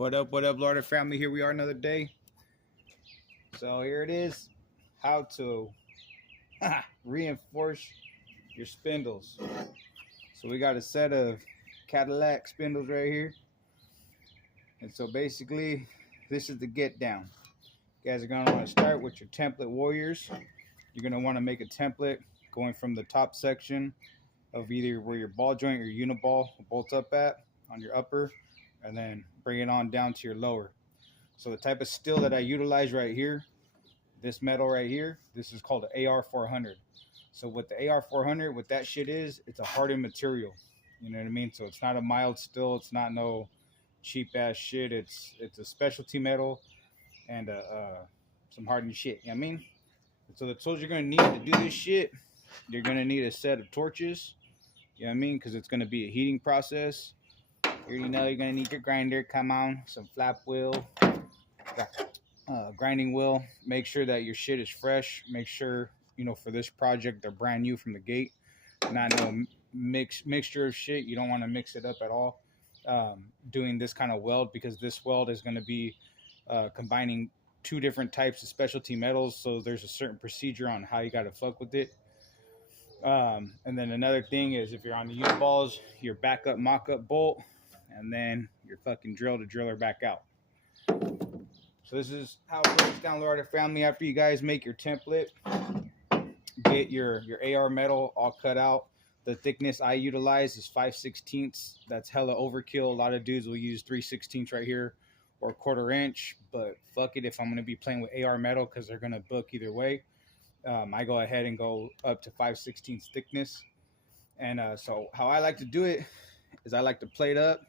What up, Lowrider family? Here we are another day. So here it is, how to reinforce your spindles. So we got a set of Cadillac spindles right here. And so basically, this is the get down. You guys are gonna wanna start with your template warriors. You're gonna wanna make a template going from the top section of either where your ball joint or uniball bolts up at on your upper, and then bring it on down to your lower. So the type of steel that I utilize right here, this metal right here, this is called an AR400. So with the AR400, what that shit is, it's a hardened material. You know what I mean? So it's not a mild steel. It's not no cheap ass shit. It's a specialty metal and some hardened shit. You know what I mean? So the tools you're gonna need to do this shit, you're gonna need a set of torches. You know what I mean? Because it's gonna be a heating process. You already know you're gonna need your grinder. Come on, some flap wheel, grinding wheel. Make sure that your shit is fresh. Make sure, you know, for this project they're brand new from the gate, not no mixture of shit. You don't want to mix it up at all doing this kind of weld, because this weld is going to be combining two different types of specialty metals. So there's a certain procedure on how you got to fuck with it. And then another thing is, if you're on the uniballs, your backup mock-up bolt, and then your fucking drill to drill her back out. So this is how it breaks down, Lowrider family. After you guys make your template, get your AR metal all cut out. The thickness I utilize is 5/16. That's hella overkill. A lot of dudes will use 3/16 right here or 1/4 inch, but fuck it if I'm going to be playing with AR metal, because they're going to book either way. I go ahead and go up to 5/16 thickness. And so how I like to do it is I like to plate up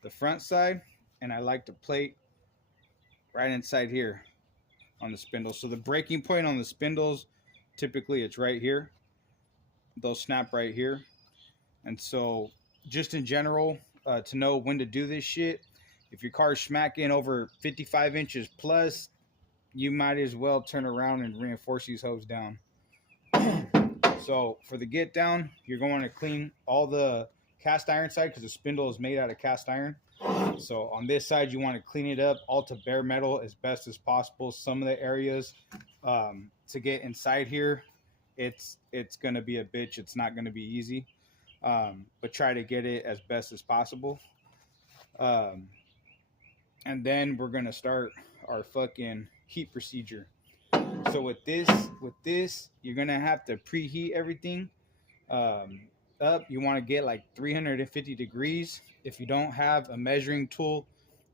the front side, and I like to plate right inside here on the spindles. So the breaking point on the spindles, typically it's right here. They'll snap right here. And so just in general, to know when to do this shit, if your car's smacking over 55 inches plus, you might as well turn around and reinforce these hoses down. So for the get down, you're going to clean all the cast iron side, because the spindle is made out of cast iron. So on this side, you want to clean it up all to bare metal as best as possible. Some of the areas to get inside here, it's going to be a bitch. It's not going to be easy, but try to get it as best as possible. And then we're going to start our fucking heat procedure. So with this, you're going to have to preheat everything up. You want to get like 350 degrees. If you don't have a measuring tool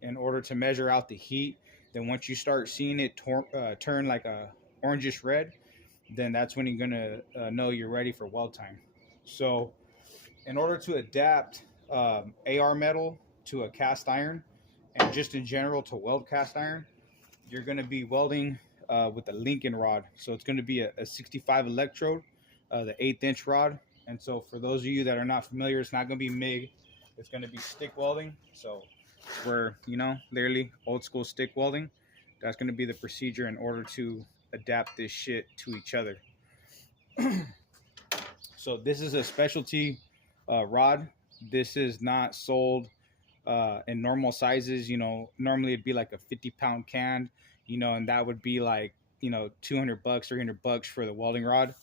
in order to measure out the heat, then once you start seeing it turn like a orangish red, then that's when you're gonna know you're ready for weld time. So in order to adapt AR metal to a cast iron, and just in general to weld cast iron, you're going to be welding with a Lincoln rod. So it's going to be a 65 electrode, the 1/8 inch rod. And so for those of you that are not familiar, it's not going to be MIG. It's going to be stick welding. So we're, you know, literally old school stick welding. That's going to be the procedure in order to adapt this shit to each other. So this is a specialty rod. This is not sold in normal sizes. You know, normally it'd be like a 50-pound can, you know, and that would be like, you know, $200, $300 for the welding rod.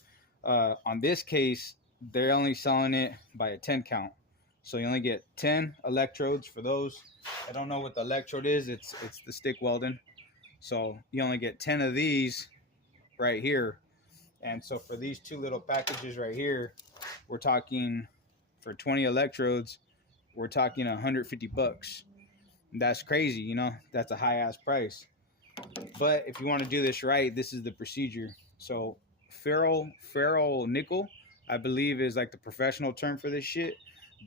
On this case, they're only selling it by a 10 count. So you only get 10 electrodes. For those I don't know what the electrode is, it's the stick welding. So you only get 10 of these right here. And so for these two little packages right here, we're talking, for 20 electrodes, we're talking $150. That's crazy, you know, that's a high ass price. But if you want to do this right, this is the procedure. So ferro nickel, I believe, is like the professional term for this shit.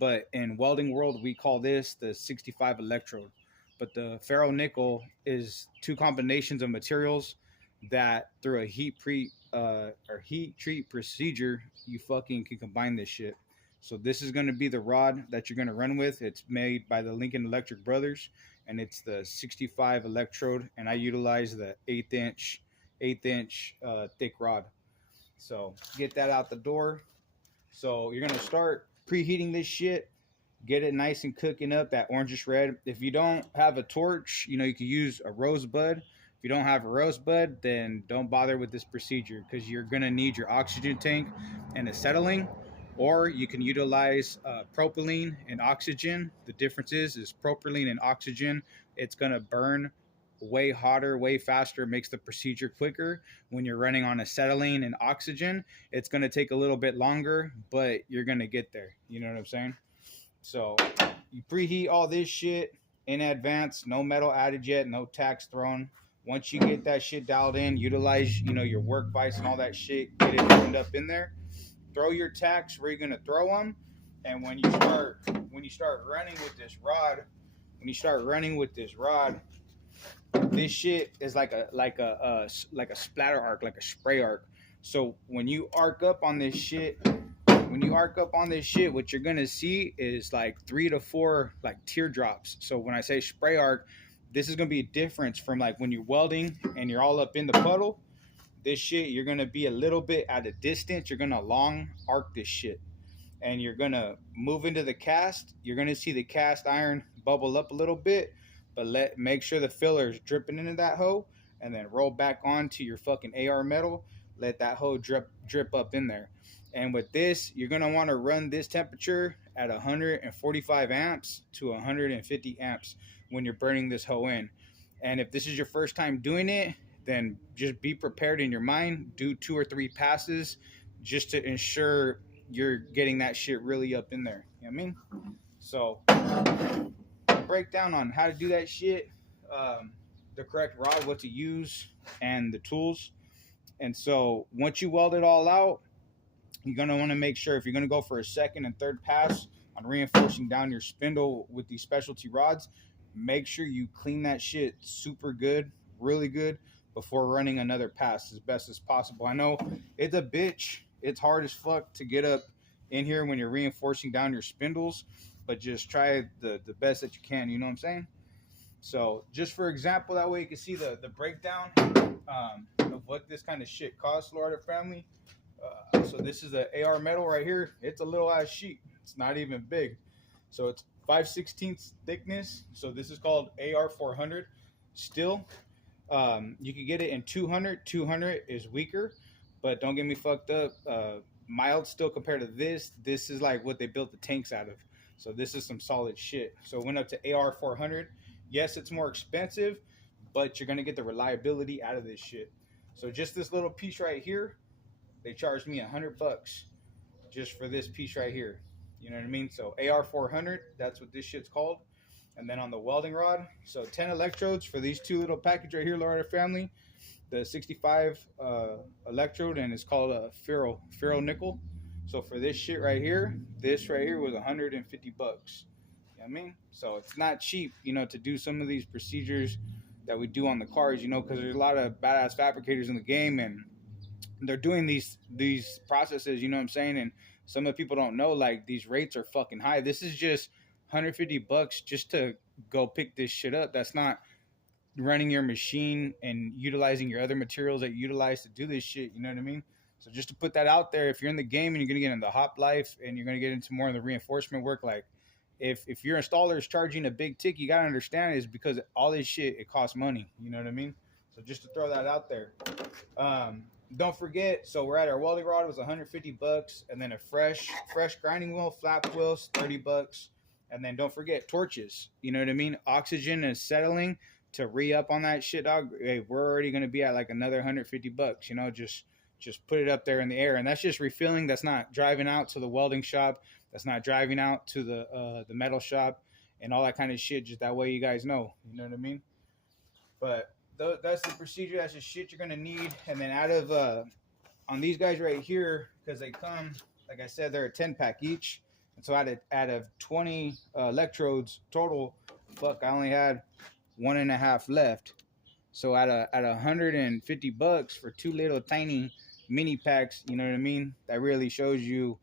But in welding world, we call this the 65 electrode. But the ferro nickel is two combinations of materials that through a heat treat procedure, you fucking can combine this shit. So this is going to be the rod that you're going to run with. It's made by the Lincoln Electric Brothers, and it's the 65 electrode, and I utilize the 1/8 inch thick rod. So get that out the door. So you're going to start preheating this shit. Get it nice and cooking up, that orangish red. If you don't have a torch, you know, you can use a rosebud. If you don't have a rosebud, then don't bother with this procedure because you're gonna need your oxygen tank and acetylene, or you can utilize propylene and oxygen. The difference is propylene and oxygen. It's gonna burn way hotter, way faster, makes the procedure quicker. When you're running on acetylene and oxygen, it's gonna take a little bit longer, but you're gonna get there. You know what I'm saying? So you preheat all this shit in advance. No metal added yet. No tacks thrown. Once you get that shit dialed in, utilize your work vise and all that shit. Get it opened up in there. Throw your tacks where you're gonna throw them. And when you start running with this rod, this shit is like a splatter arc, like a spray arc. So when you arc up on this shit, what you're gonna see is like 3 to 4 like teardrops. So when I say spray arc, this is gonna be a difference from like when you're welding and you're all up in the puddle. This shit, you're gonna be a little bit at a distance. You're gonna long arc this shit, and you're gonna move into the cast. You're gonna see the cast iron bubble up a little bit, but make sure the filler is dripping into that hoe, and then roll back onto your fucking AR metal. Let that hoe drip up in there. And with this, you're gonna want to run this temperature at 145 amps to 150 amps when you're burning this hoe in. And if this is your first time doing it, then just be prepared in your mind. Do 2 or 3 passes just to ensure you're getting that shit really up in there. You know what I mean? So, breakdown on how to do that shit, the correct rod, what to use, and the tools. And so, once you weld it all out, you're going to want to make sure if you're going to go for a second and third pass on reinforcing down your spindle with these specialty rods, make sure you clean that shit super good, really good, before running another pass as best as possible. I know it's a bitch. It's hard as fuck to get up in here when you're reinforcing down your spindles, but just try the best that you can. You know what I'm saying? So just for example, that way you can see the breakdown of what this kind of shit costs, Lowrider family. So this is a AR metal right here. It's a little ass sheet. It's not even big. So it's 5/16 thickness. So this is called AR 400 steel. You can get it in 200. 200 is weaker, but don't get me fucked up. Mild steel compared to this. This is like what they built the tanks out of. So this is some solid shit. So it went up to AR 400. Yes, it's more expensive, but you're gonna get the reliability out of this shit. So just this little piece right here, they charged me $100 just for this piece right here. You know what I mean? So AR 400, that's what this shit's called. And then on the welding rod, so 10 electrodes for these 2 little package right here, Lowrider family. The 65 electrode, and it's called a ferro nickel. So for this shit right here, this right here was $150. You know what I mean? So it's not cheap, to do some of these procedures that we do on the cars, because there's a lot of badass fabricators in the game, and they're doing these processes, you know what I'm saying? And some of the people don't know, like, these rates are fucking high. This is just $150 just to go pick this shit up. That's not running your machine and utilizing your other materials that you utilize to do this shit. You know what I mean? So just to put that out there, if you're in the game and you're going to get into hop life and you're going to get into more of the reinforcement work, like if your installer is charging a big tick, you got to understand is because all this shit, it costs money. You know what I mean? So just to throw that out there. Don't forget, so we're at our welding rod was $150, and then a fresh grinding wheel, flap wheels, $30. And then don't forget torches. You know what I mean? Oxygen and acetylene to re-up on that shit, dog. Hey, we're already gonna be at like another $150. Just put it up there in the air, and that's just refilling. That's not driving out to the welding shop. That's not driving out to the metal shop and all that kind of shit. Just that way you guys know. You know what I mean? But that's the procedure. That's the shit you're gonna need. And then out of on these guys right here, because they come, like I said, they're a 10-pack each. And so out of 20 electrodes total, fuck, I only had 1.5 left. So at $150 for 2 little tiny mini packs, you know what I mean? That really shows you,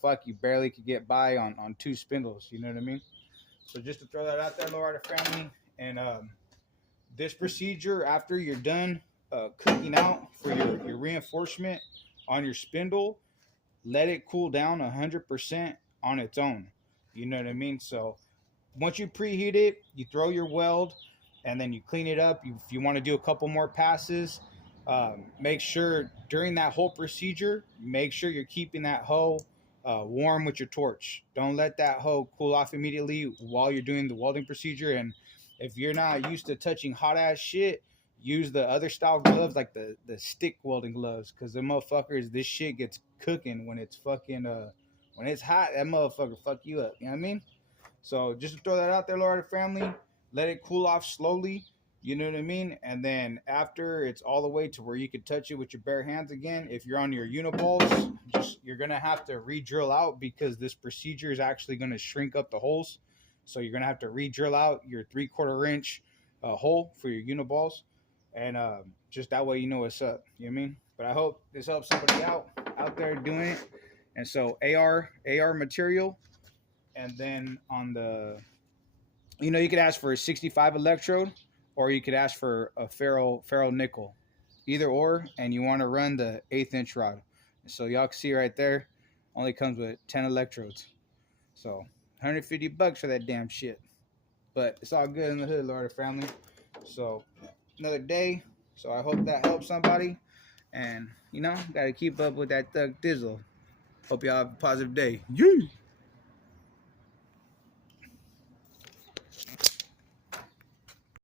fuck, you barely could get by on 2 spindles. You know what I mean? So just to throw that out there, Lowrider family. And this procedure, after you're done cooking out for your reinforcement on your spindle, let it cool down 100% on its own. You know what I mean? So once you preheat it, you throw your weld, and then you clean it up. If you want to do a couple more passes, make sure during that whole procedure, make sure you're keeping that hoe warm with your torch. Don't let that hoe cool off immediately while you're doing the welding procedure. And if you're not used to touching hot ass shit, use the other style gloves, like the stick welding gloves, because the motherfuckers, this shit gets cooking when it's fucking when it's hot. That motherfucker fuck you up. You know what I mean? So just to throw that out there, Lowrider family, let it cool off slowly. You know what I mean? And then after it's all the way to where you can touch it with your bare hands again, if you're on your uniballs, you're gonna have to re-drill out, because this procedure is actually gonna shrink up the holes. So you're gonna have to re-drill out your 3/4 inch hole for your uniballs, and just that way you know what's up. You know what I mean? But I hope this helps somebody out there doing it. And so AR material. And then on the, you could ask for a 65 electrode, or you could ask for a ferro nickel, either or. And you want to run the 1/8 inch rod. So y'all can see right there, only comes with 10 electrodes. So $150 for that damn shit. But it's all good in the hood, Lowrider family. So another day. So I hope that helps somebody. And got to keep up with that thug thizzle. Hope y'all have a positive day. Yeah.